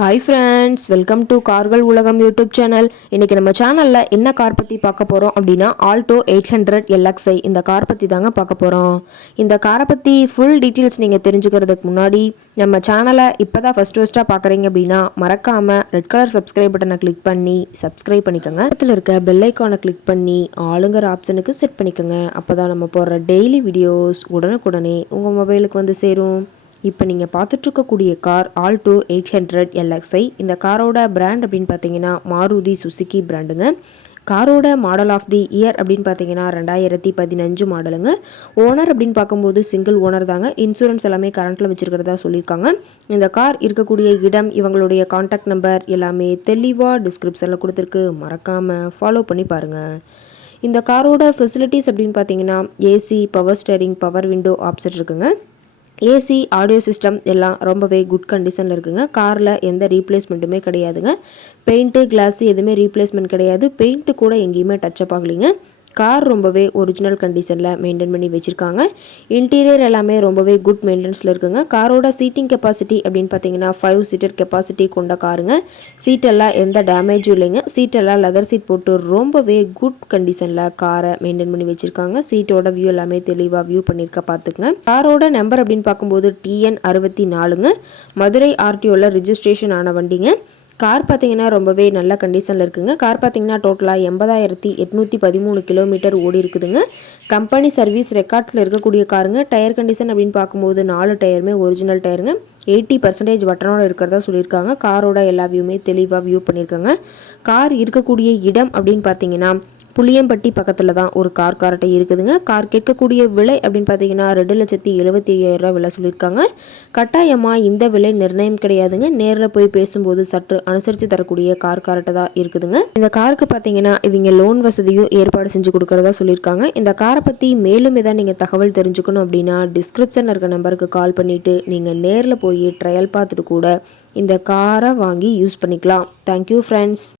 Hi friends, welcome to கார்கள் உலகம் YouTube channel. இன்றைக்கி நம்ம சேனலில் என்ன கார் பற்றி பார்க்க போகிறோம் அப்படின்னா ஆல்டோ 800 LXi இந்த கார் பற்றி தாங்க பார்க்க போகிறோம். இந்த காரை பற்றி ஃபுல் டீட்டெயில்ஸ் நீங்கள் தெரிஞ்சுக்கிறதுக்கு முன்னாடி நம்ம சேனலை இப்போ தான் ஃபஸ்ட்டாக பார்க்குறீங்க அப்படின்னா மறக்காமல் ரெட் கலர் சப்ஸ்கிரைப் பட்டனை கிளிக் பண்ணி சப்ஸ்கிரைப் பண்ணிக்கோங்க. பக்கத்தில் இருக்க பெல் ஐக்கானை கிளிக் பண்ணி ஆளுங்கிற ஆப்ஷனுக்கு செட் பண்ணிக்கோங்க. அப்போ தான் நம்ம போடுற டெய்லி வீடியோஸ் உடனுக்குடனே உங்கள் மொபைலுக்கு வந்து சேரும். இப்போ நீங்கள் பார்த்துட்ருக்கக்கூடிய கார் ஆல்டோ 800 LXi. இந்த காரோட பிராண்ட் அப்படின்னு பார்த்தீங்கன்னா மாருதி சுசுகி பிராண்டுங்க. காரோட மாடல் ஆஃப் தி இயர் அப்படின்னு பார்த்தீங்கன்னா 2015 மாடலுங்க. ஓனர் அப்படின்னு பார்க்கும்போது சிங்கிள் ஓனர் தாங்க. இன்சூரன்ஸ் எல்லாமே கரண்ட்டில் வச்சுருக்கிறதா சொல்லியிருக்காங்க. இந்த கார் இருக்கக்கூடிய இடம், இவங்களுடைய கான்டாக்ட் நம்பர் எல்லாமே தெளிவாக டிஸ்கிரிப்ஷனில் கொடுத்துருக்கு. மறக்காமல் ஃபாலோ பண்ணி பாருங்கள். இந்த காரோட ஃபெசிலிட்டிஸ் அப்படின்னு பார்த்தீங்கன்னா AC, power steering, power window option இருக்குங்க. ஏசி, ஆடியோ சிஸ்டம் எல்லாம் ரொம்பவே குட் கண்டிஷனில் இருக்குங்க. காரில் எந்த ரீப்ளேஸ்மெண்ட்டுமே கிடையாதுங்க. பெயிண்ட்டு, கிளாஸு எதுவுமே ரீப்ளேஸ்மெண்ட் கிடையாது. பெயிண்ட்டு கூட எங்கேயுமே டச்சப் ஆகலைங்க. கார் ரொம்பவே ஒரிஜினல் கண்டிஷனில் மெயின்டைன் பண்ணி வச்சுருக்காங்க. இன்டீரியர் எல்லாமே ரொம்பவே குட் மெயின்டெனன்ஸில் இருக்குங்க. காரோட சீட்டிங் கெப்பாசிட்டி அப்படின்னு பார்த்தீங்கன்னா 5 சீட்டர் கெப்பாசிட்டி கொண்ட காருங்க. சீட்டெல்லாம் எந்த டேமேஜும் இல்லைங்க. சீட்டெல்லாம் லெதர் சீட் போட்டு ரொம்பவே குட் கண்டிஷனில் காரை மெயின்டைன் பண்ணி வச்சுருக்காங்க. சீட்டோட வியூ எல்லாமே தெளிவாக வியூ பண்ணியிருக்க பார்த்துக்குங்க. காரோட நம்பர் அப்படின்னு பார்க்கும்போது TN 64ங்க. மதுரை RTOவில் ரிஜிஸ்ட்ரேஷன் ஆன வண்டிங்க. கார் பார்த்தீங்கன்னா ரொம்பவே நல்ல கண்டிஷனில் இருக்குங்க. கார் பார்த்தீங்கன்னா டோட்டலாக 80,813 கிலோமீட்டர் ஓடி இருக்குதுங்க. கம்பெனி சர்வீஸ் ரெக்கார்ட்ஸில் இருக்கக்கூடிய காருங்க. டயர் கண்டிஷன் அப்படின்னு பார்க்கும்போது 4 டயருமே ஒரிஜினல் டயருங்க. 80% வட்டனோட இருக்கிறதா சொல்லியிருக்காங்க. காரோட எல்லா வியூமே தெளிவாக வியூ பண்ணியிருக்காங்க. கார் இருக்கக்கூடிய இடம் அப்படின்னு பார்த்தீங்கன்னா புளியம்பட்டி பக்கத்தில் தான் ஒரு கார் கார்ட்டை இருக்குதுங்க. கார் கேட்கக்கூடிய விலை அப்படின்னு பார்த்தீங்கன்னா 2,75,000 விலை சொல்லியிருக்காங்க. கட்டாயமாக இந்த விலை நிர்ணயம் கிடையாதுங்க. நேரில் போய் பேசும்போது சற்று அனுசரித்து தரக்கூடிய கார் கார்ட்டை தான் இருக்குதுங்க. இந்த காருக்கு பார்த்தீங்கன்னா இவங்க லோன் வசதியும் ஏற்பாடு செஞ்சு கொடுக்குறதா சொல்லியிருக்காங்க. இந்த காரை பற்றி மேலும் ஏதாவது நீங்கள் தகவல் தெரிஞ்சுக்கணும் அப்படின்னா டிஸ்கிரிப்ஷனில் இருக்க நம்பருக்கு கால் பண்ணிவிட்டு நீங்கள் நேரில் போய் ட்ரையல் பார்த்துட்டு கூட இந்த காரை வாங்கி யூஸ் பண்ணிக்கலாம். Thank you friends.